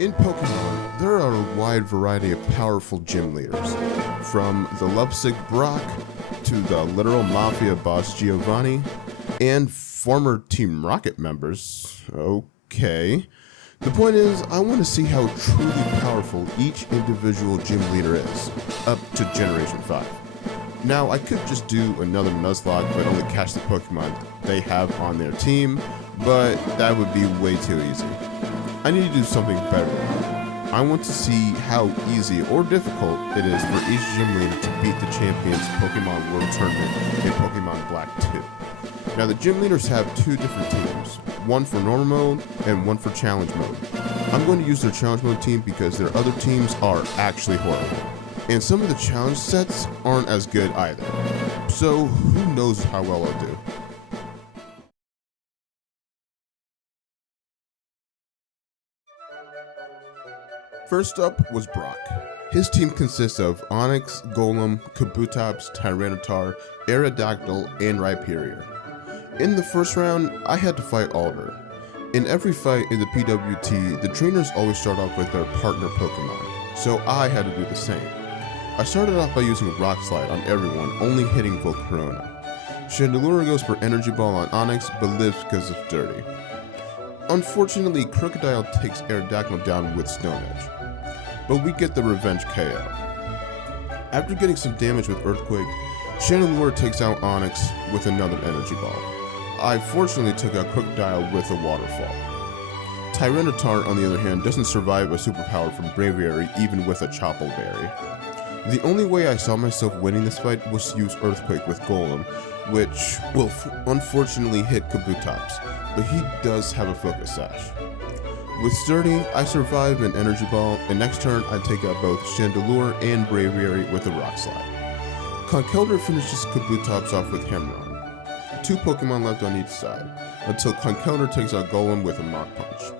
In Pokemon, there are a wide variety of powerful gym leaders, from the lovesick Brock to the literal mafia boss Giovanni, and former Team Rocket members. Okay. The point is, I want to see how truly powerful each individual gym leader is, up to Generation 5. Now, I could just do another Nuzlocke but only catch the Pokemon they have on their team, but that would be way too easy. I need to do something better than that. I want to see how easy or difficult it is for each gym leader to beat the champions Pokemon World Tournament in Pokemon Black 2. Now the gym leaders have two different teams, one for normal mode and one for challenge mode. I'm going to use their challenge mode team because their other teams are actually horrible. And some of the challenge sets aren't as good either. So who knows how well I'll do. First up was Brock. His team consists of Onix, Golem, Kabutops, Tyranitar, Aerodactyl, and Rhyperior. In the first round, I had to fight Alder. In every fight in the PWT, the trainers always start off with their partner Pokemon, so I had to do the same. I started off by using Rock Slide on everyone, only hitting Volcarona. Chandelure goes for Energy Ball on Onix, but lives because of Dirty. Unfortunately, Crocodile takes Aerodactyl down with Stone Edge, but we get the revenge KO. After getting some damage with Earthquake, Chandelure takes out Onix with another Energy Ball. I fortunately took out Crocodile with a Waterfall. Tyranitar, on the other hand, doesn't survive a superpower from Braviary even with a Chople Berry. The only way I saw myself winning this fight was to use Earthquake with Golem, which will unfortunately hit Kabutops, but he does have a Focus Sash. With Sturdy, I survive an Energy Ball, and next turn I take out both Chandelure and Braviary with a Rock Slide. Conkeldurr finishes Kabutops off with Hammer-On. Two Pokemon left on each side, until Conkeldurr takes out Golem with a Mach Punch.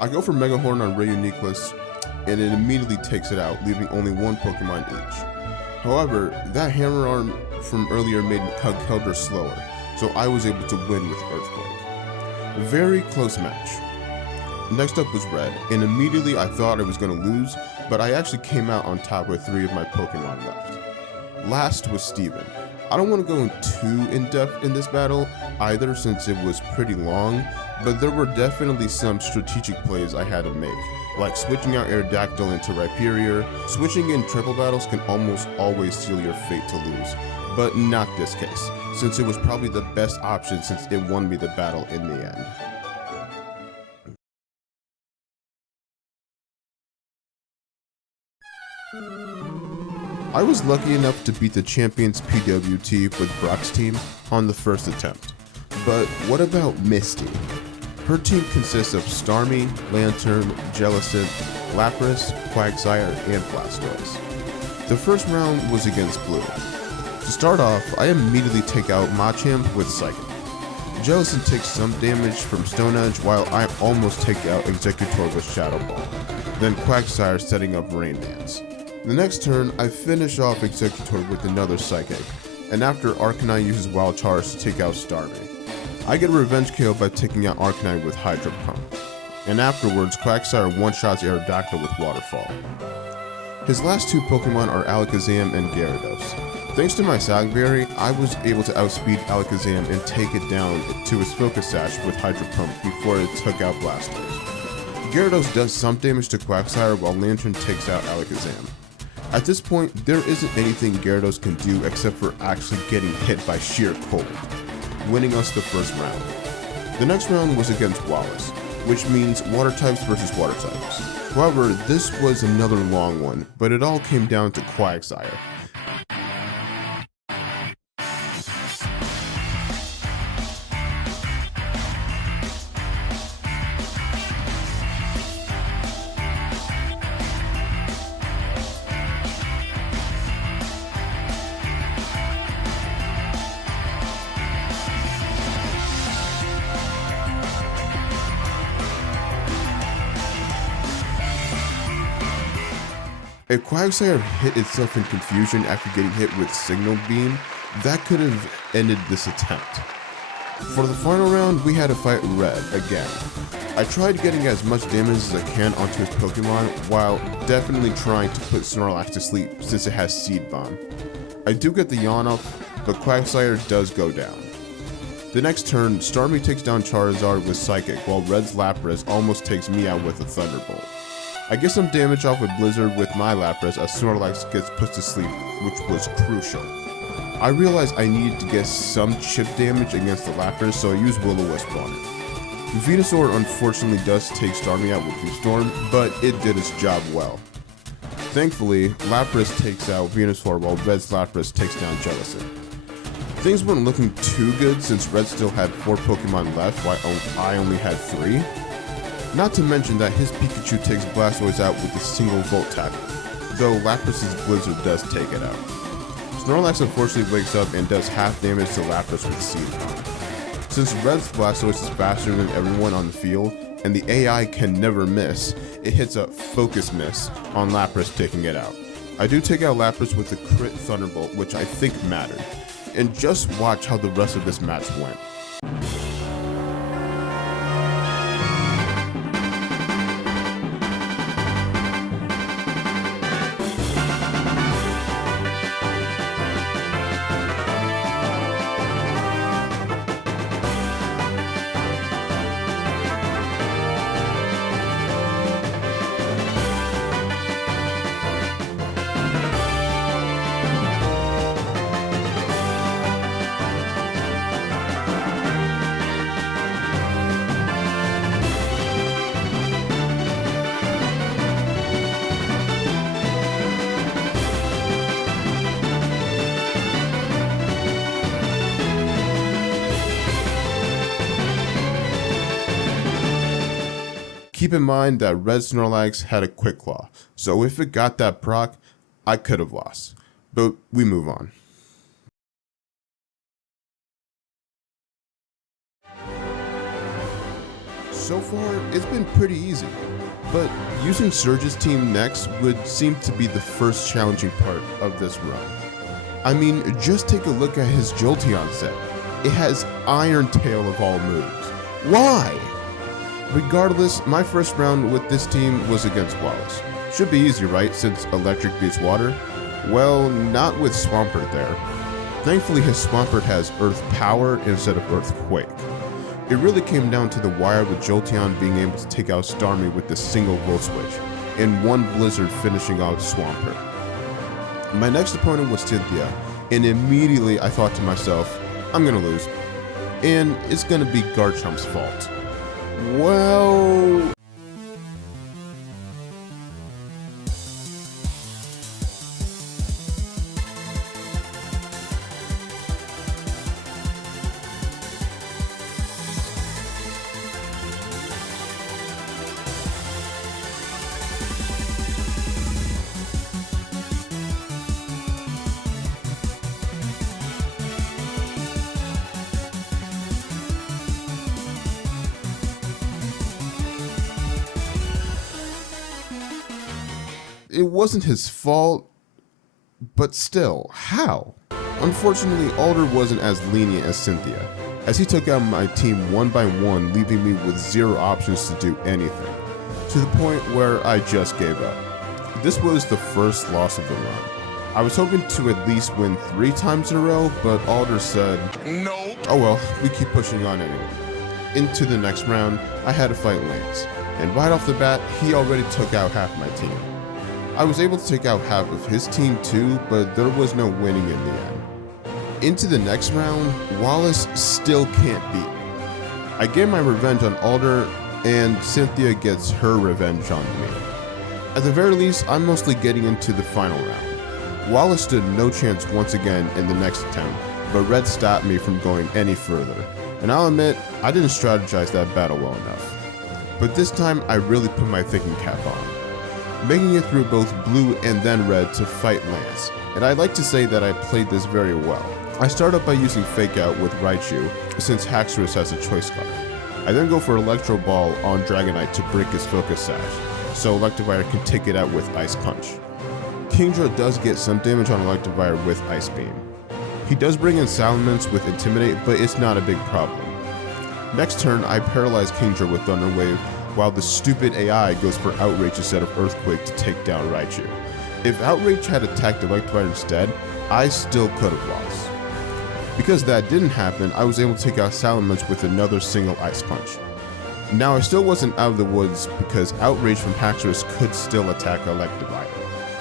I go for Mega Horn on Rayuniclus, and it immediately takes it out, leaving only one Pokemon each. However, that Hammer-On from earlier made Conkeldurr slower, so I was able to win with Earthquake. Very close match. Next up was Red, and immediately I thought I was going to lose, but I actually came out on top with 3 of my Pokemon left. Last was Steven. I don't want to go too in-depth in this battle either since it was pretty long, but there were definitely some strategic plays I had to make, like switching out Aerodactyl into Rhyperior. Switching in triple battles can almost always seal your fate to lose, but not this case, since it was probably the best option since it won me the battle in the end. I was lucky enough to beat the champions PWT with Brock's team on the first attempt. But what about Misty? Her team consists of Starmie, Lantern, Jellicent, Lapras, Quagsire, and Blastoise. The first round was against Blue. To start off, I immediately take out Machamp with Psychic. Jellicent takes some damage from Stone Edge while I almost take out Exeggutor with Shadow Ball, then Quagsire setting up Rain Dance. The next turn, I finish off Exeggutor with another Psychic, and after Arcanine uses Wild Charge to take out Starmie. I get a revenge KO by taking out Arcanine with Hydro Pump, and afterwards Quagsire one-shots Aerodactyl with Waterfall. His last 2 Pokemon are Alakazam and Gyarados. Thanks to my Sagberry, I was able to outspeed Alakazam and take it down to its Focus Sash with Hydro Pump before it took out Blastoise. Gyarados does some damage to Quagsire while Lantern takes out Alakazam. At this point, there isn't anything Gyarados can do except for actually getting hit by sheer cold, winning us the first round. The next round was against Wallace, which means water types versus water types. However, this was another long one, but it all came down to Quagsire. If Quagsire hit itself in confusion after getting hit with Signal Beam, that could have ended this attempt. For the final round, we had to fight Red again. I tried getting as much damage as I can onto his Pokemon while definitely trying to put Snorlax to sleep since it has Seed Bomb. I do get the yawn up, but Quagsire does go down. The next turn, Starmie takes down Charizard with Psychic while Red's Lapras almost takes me out with a Thunderbolt. I get some damage off with Blizzard with my Lapras as Snorlax gets put to sleep, which was crucial. I realized I needed to get some chip damage against the Lapras, so I used Will-O-Wisp on it. Venusaur unfortunately does take Starmie out with Deep Storm, but it did its job well. Thankfully, Lapras takes out Venusaur while Red's Lapras takes down Jellicent. Things weren't looking too good since Red still had 4 Pokemon left while I only had 3. Not to mention that his Pikachu takes Blastoise out with a single Volt Tackle, though Lapras' Blizzard does take it out. Snorlax unfortunately wakes up and does half damage to Lapras with Seed Bomb. Since Red's Blastoise is faster than everyone on the field, and the AI can never miss, it hits a focus miss on Lapras taking it out. I do take out Lapras with a crit Thunderbolt, which I think mattered. And just watch how the rest of this match went. Keep in mind that Red Snorlax had a Quick Claw, so if it got that proc, I could have lost. But we move on. So far, it's been pretty easy, but using Surge's team next would seem to be the first challenging part of this run. I mean, just take a look at his Jolteon set. It has Iron Tail of all moves. Why? Regardless, my first round with this team was against Wallace. Should be easy, right, since electric beats water? Well, not with Swampert there. Thankfully his Swampert has Earth Power instead of Earthquake. It really came down to the wire with Jolteon being able to take out Starmie with a single Volt Switch, and one Blizzard finishing off Swampert. My next opponent was Cynthia, and immediately I thought to myself, I'm gonna lose. And it's gonna be Garchomp's fault. Well... It wasn't his fault, but still, how? Unfortunately, Alder wasn't as lenient as Cynthia, as he took out my team one by one, leaving me with zero options to do anything, to the point where I just gave up. This was the first loss of the run. I was hoping to at least win 3 times in a row, but Alder said, "No." Oh well, we keep pushing on anyway. Into the next round, I had to fight Lance, and right off the bat, he already took out half my team. I was able to take out half of his team too, but there was no winning in the end. Into the next round, Wallace still can't beat me. I get my revenge on Alder, and Cynthia gets her revenge on me. At the very least, I'm mostly getting into the final round. Wallace stood no chance once again in the next attempt, but Red stopped me from going any further, and I'll admit, I didn't strategize that battle well enough. But this time, I really put my thinking cap on, making it through both blue and then red to fight Lance, and I'd like to say that I played this very well. I start up by using Fake Out with Raichu, since Haxorus has a Choice Scarf. I then go for Electro Ball on Dragonite to break his Focus Sash, so Electivire can take it out with Ice Punch. Kingdra does get some damage on Electivire with Ice Beam. He does bring in Salamence with Intimidate, but it's not a big problem. Next turn, I paralyze Kingdra with Thunder Wave, while the stupid AI goes for Outrage instead of Earthquake to take down Raichu. If Outrage had attacked Electivire instead, I still could have lost. Because that didn't happen, I was able to take out Salamence with another single Ice Punch. Now I still wasn't out of the woods because Outrage from Haxorus could still attack Electivire.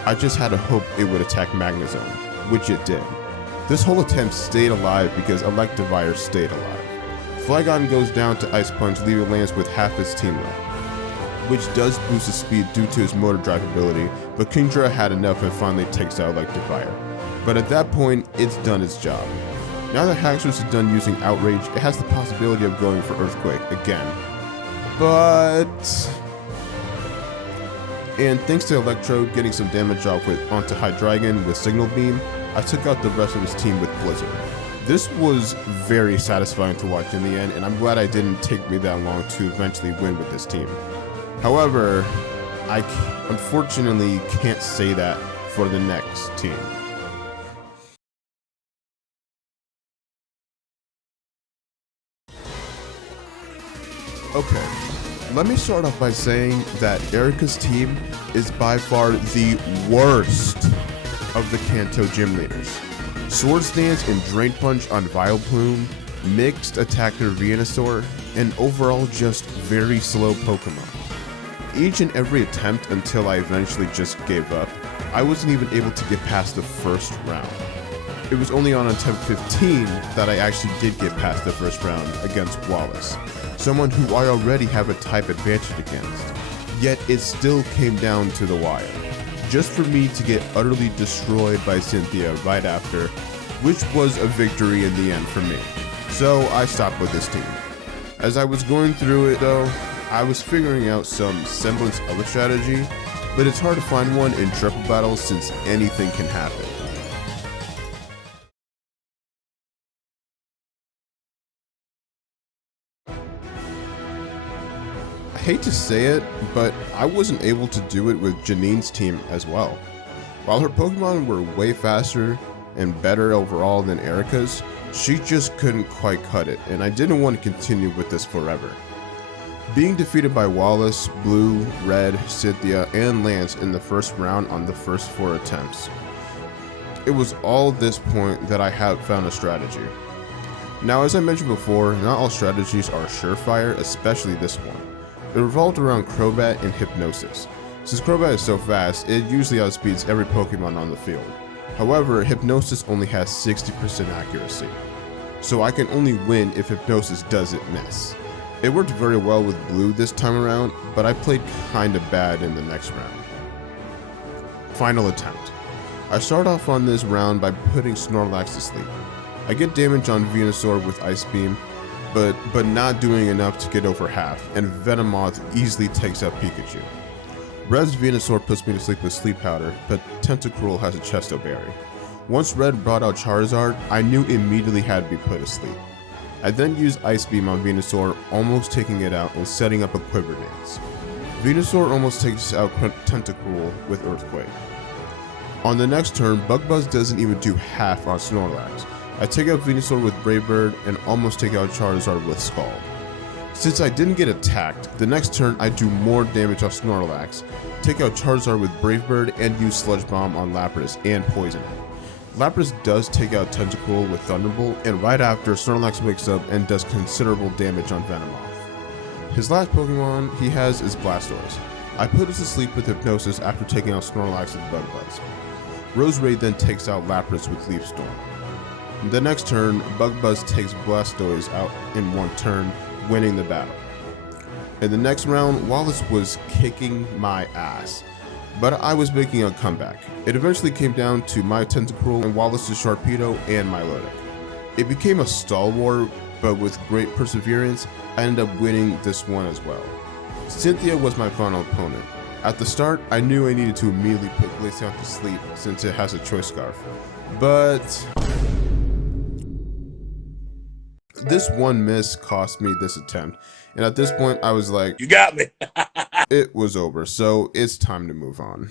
I just had to hope it would attack Magnezone, which it did. This whole attempt stayed alive because Electivire stayed alive. Flygon goes down to Ice Punch, leaving Lance with half his team left, which does boost his speed due to his motor drive ability, but Kingdra had enough and finally takes out Electivire. But at that point, it's done its job. Now that Haxorus is done using Outrage, it has the possibility of going for Earthquake again. And thanks to Electrode getting some damage off onto Hydreigon with Signal Beam, I took out the rest of his team with Blizzard. This was very satisfying to watch in the end, and I'm glad it didn't take me that long to eventually win with this team. However, I unfortunately can't say that for the next team. Okay, let me start off by saying that Erica's team is by far the worst of the Kanto Gym Leaders. Swords Dance and Drain Punch on Vileplume, mixed attacker Venusaur, and overall just very slow Pokemon. Each and every attempt until I eventually just gave up, I wasn't even able to get past the first round. It was only on attempt 15 that I actually did get past the first round against Wallace, someone who I already have a type advantage against. Yet it still came down to the wire, just for me to get utterly destroyed by Cynthia right after, which was a victory in the end for me. So I stopped with this team. As I was going through it though, I was figuring out some semblance of a strategy, but it's hard to find one in triple battles since anything can happen. I hate to say it, but I wasn't able to do it with Janine's team as well. While her Pokemon were way faster and better overall than Erica's, she just couldn't quite cut it, and I didn't want to continue with this forever. Being defeated by Wallace, Blue, Red, Cynthia, and Lance in the first round on the first 4 attempts. It was all this point that I had found a strategy. Now, as I mentioned before, not all strategies are surefire, especially this one. It revolved around Crobat and Hypnosis. Since Crobat is so fast, it usually outspeeds every Pokemon on the field. However, Hypnosis only has 60% accuracy, so I can only win if Hypnosis doesn't miss. It worked very well with Blue this time around, but I played kinda bad in the next round. Final attempt. I start off on this round by putting Snorlax to sleep. I get damage on Venusaur with Ice Beam, but not doing enough to get over half, and Venomoth easily takes out Pikachu. Red's Venusaur puts me to sleep with Sleep Powder, but Tentacruel has a Chesto Berry. Once Red brought out Charizard, I knew immediately had to be put to sleep. I then used Ice Beam on Venusaur, almost taking it out and setting up a Quiver Dance. Venusaur almost takes out Tentacruel with Earthquake. On the next turn, Bug Buzz doesn't even do half on Snorlax. I take out Venusaur with Brave Bird and almost take out Charizard with Scald. Since I didn't get attacked, the next turn I do more damage on Snorlax, take out Charizard with Brave Bird, and use Sludge Bomb on Lapras and poison it. Lapras does take out Tentacruel with Thunderbolt, and right after, Snorlax wakes up and does considerable damage on Venomoth. His last Pokemon he has is Blastoise. I put it to sleep with Hypnosis after taking out Snorlax with Bug Buzz. Roserade then takes out Lapras with Leaf Storm. The next turn, Bug Buzz takes Blastoise out in one turn, winning the battle. In the next round, Wallace was kicking my ass, but I was making a comeback. It eventually came down to my Tentacruel and Wallace's Sharpedo and Milotic. It became a stall war, but with great perseverance, I ended up winning this one as well. Cynthia was my final opponent. At the start, I knew I needed to immediately put Glaceon to sleep since it has a Choice Scarf, but this one miss cost me this attempt, and at this point I was like, you got me. It was over, so it's time to move on.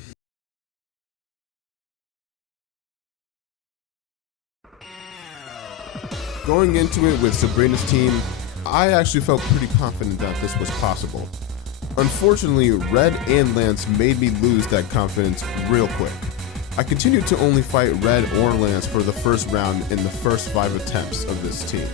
Going into it with Sabrina's team, I actually felt pretty confident that this was possible. Unfortunately, Red and Lance made me lose that confidence real quick. I continued to only fight Red or Lance for the first round in the first 5 attempts of this team.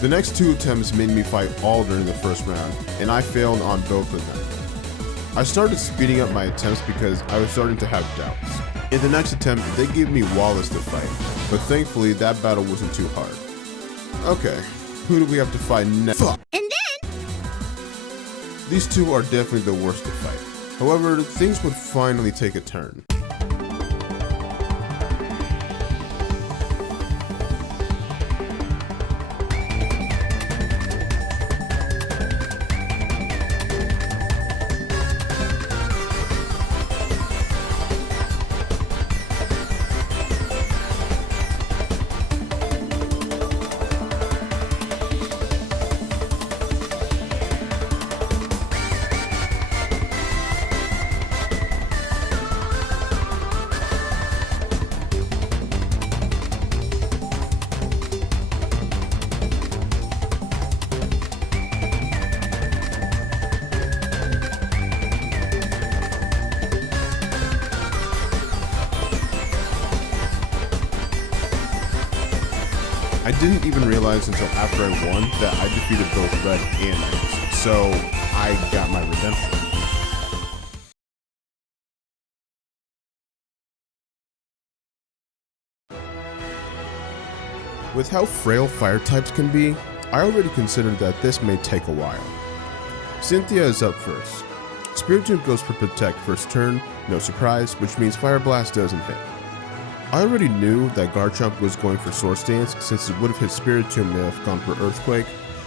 The next 2 attempts made me fight Alder in the first round, and I failed on both of them. I started speeding up my attempts because I was starting to have doubts. In the next attempt, they gave me Wallace to fight, but thankfully that battle wasn't too hard. Okay, who do we have to fight next? Fuck. And then these two are definitely the worst to fight. However, things would finally take a turn. I didn't even realize until after I won that I defeated both Red and Lance, so I got my redemption. With how frail fire types can be, I already considered that this may take a while. Cynthia is up first. Spiritomb goes for Protect first turn, no surprise, which means Fire Blast doesn't hit. I already knew that Garchomp was going for Swords Dance since it would have hit Spiritomb if gone for Earthquake,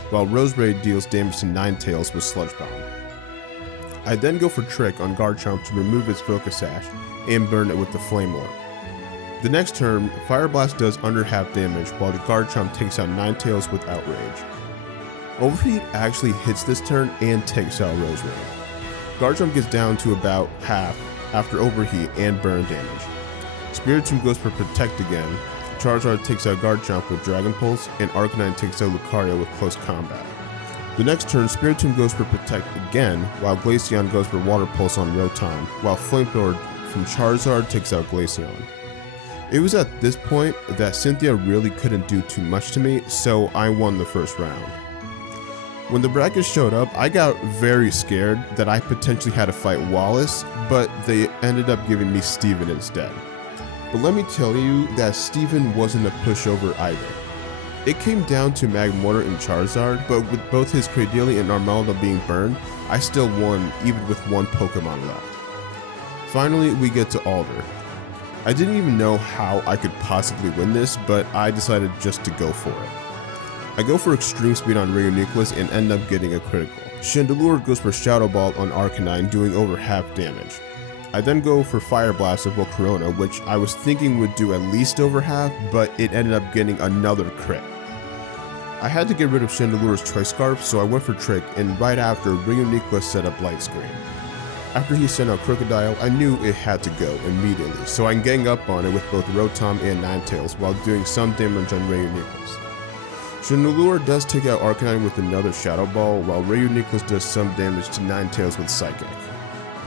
while Roserade deals damage to Ninetales with Sludge Bomb. I then go for Trick on Garchomp to remove its Focus Sash and burn it with the Flame Orb. The next turn, Fire Blast does under half damage while the Garchomp takes out Ninetales with Outrage. Overheat actually hits this turn and takes out Roserade. Garchomp gets down to about half after Overheat and burn damage. Spiritomb goes for Protect again, Charizard takes out Garchomp with Dragon Pulse, and Arcanine takes out Lucario with Close Combat. The next turn, Spiritomb goes for Protect again, while Glaceon goes for Water Pulse on Rotom, while Flamethrower from Charizard takes out Glaceon. It was at this point that Cynthia really couldn't do too much to me, so I won the first round. When the brackets showed up, I got very scared that I potentially had to fight Wallace, but they ended up giving me Steven instead. But let me tell you that Steven wasn't a pushover either. It came down to Magmortar and Charizard, but with both his Cradily and Armaldo being burned, I still won even with one Pokemon left. Finally, we get to Alder. I didn't even know how I could possibly win this, but I decided just to go for it. I go for Extreme Speed on Reuniclus and end up getting a critical. Chandelure goes for Shadow Ball on Arcanine, doing over half damage. I then go for Fire Blast of Volcarona, which I was thinking would do at least over half, but it ended up getting another crit. I had to get rid of Chandelure's Choice Scarf, so I went for Trick, and right after, Reuniclus set up Light Screen. After he sent out Crocodile, I knew it had to go immediately, so I gang up on it with both Rotom and Ninetales while doing some damage on Reuniclus. Chandelure does take out Arcanine with another Shadow Ball, while Reuniclus does some damage to Ninetales with Psychic.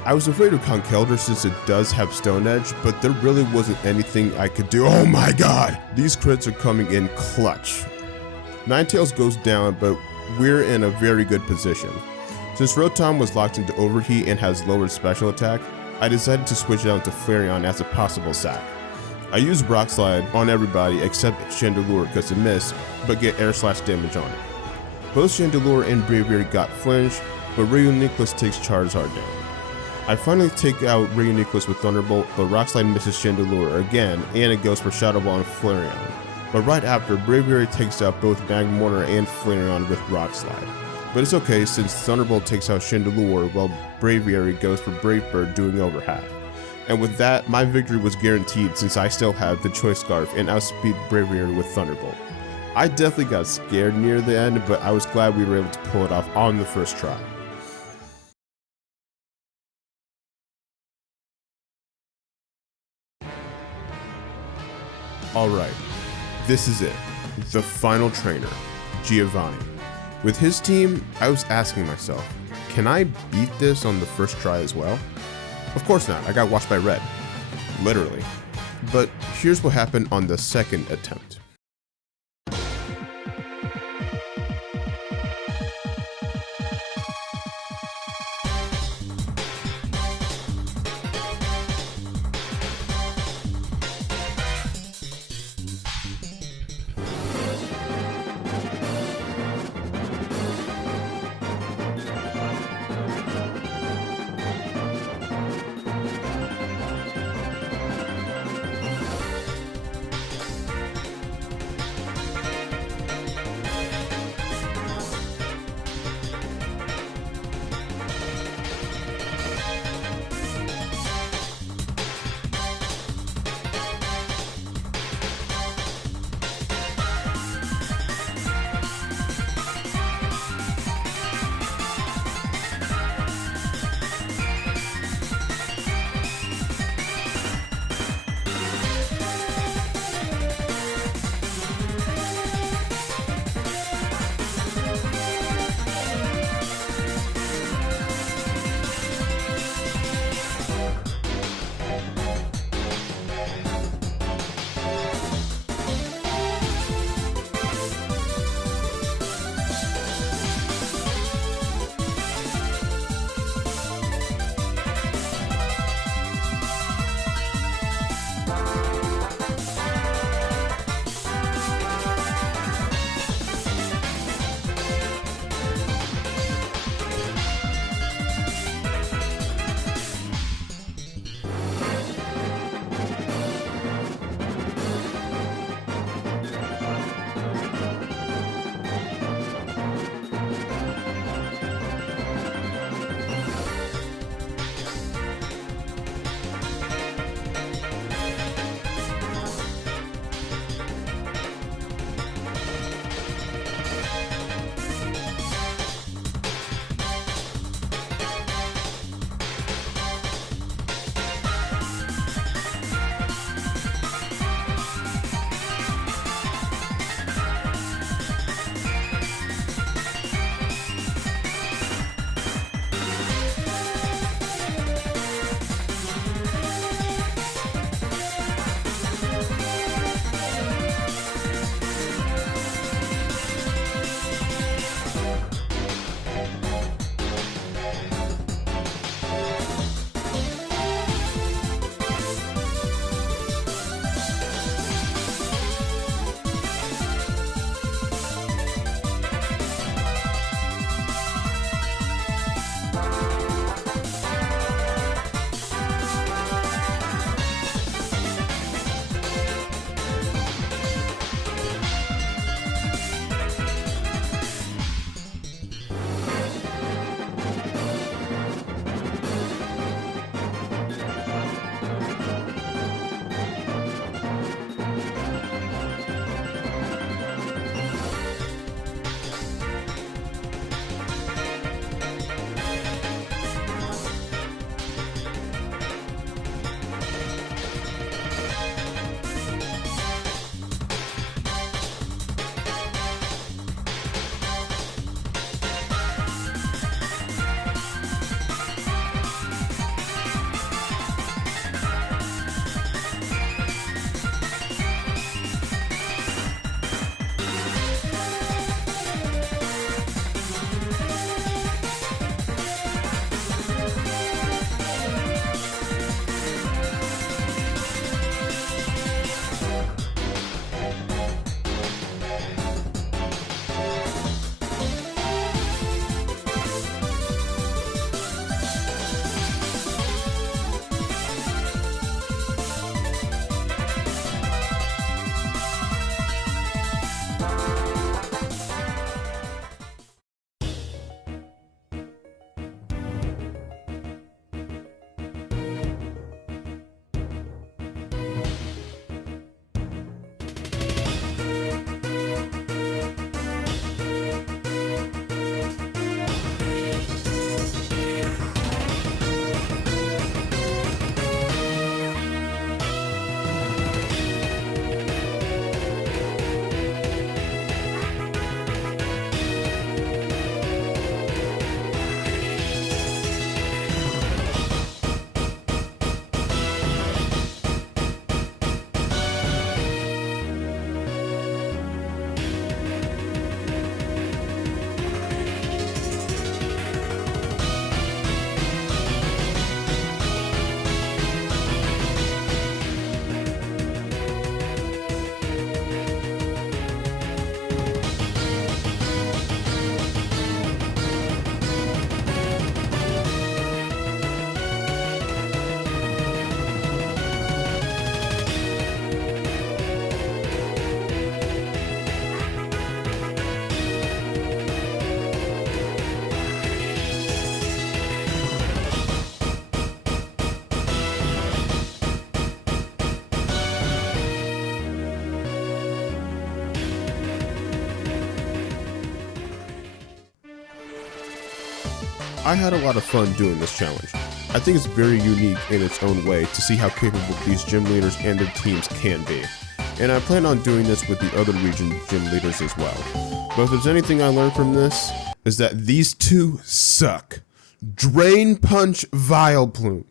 I was afraid of Conkeldurr since it does have Stone Edge, but there really wasn't anything I could do. Oh my god! These crits are coming in clutch. Ninetales goes down, but we're in a very good position. Since Rotom was locked into Overheat and has lowered special attack, I decided to switch it out to Flareon as a possible sack. I used Rock Slide on everybody except Chandelure because it missed, but get Air Slash damage on it. Both Chandelure and Braviary got flinched, but Reuniclus takes Charizard down. I finally take out Reuniclus with Thunderbolt, but Rock Slide misses Chandelure again, and it goes for Shadow Ball and Flareon. But right after, Braviary takes out both Magmortar and Flareon with Rock Slide. But it's okay since Thunderbolt takes out Chandelure while Braviary goes for Brave Bird, doing over half. And with that, my victory was guaranteed since I still have the Choice Scarf and outspeed Braviary with Thunderbolt. I definitely got scared near the end, but I was glad we were able to pull it off on the first try. Alright, this is it. The final trainer, Giovanni. With his team, I was asking myself, can I beat this on the first try as well? Of course not, I got washed by red. Literally. But here's what happened on the second attempt. I had a lot of fun doing this challenge. I think it's very unique in its own way to see how capable these gym leaders and their teams can be. And I plan on doing this with the other region gym leaders as well. But if there's anything I learned from this, is that these two suck. Drain Punch Vileplume.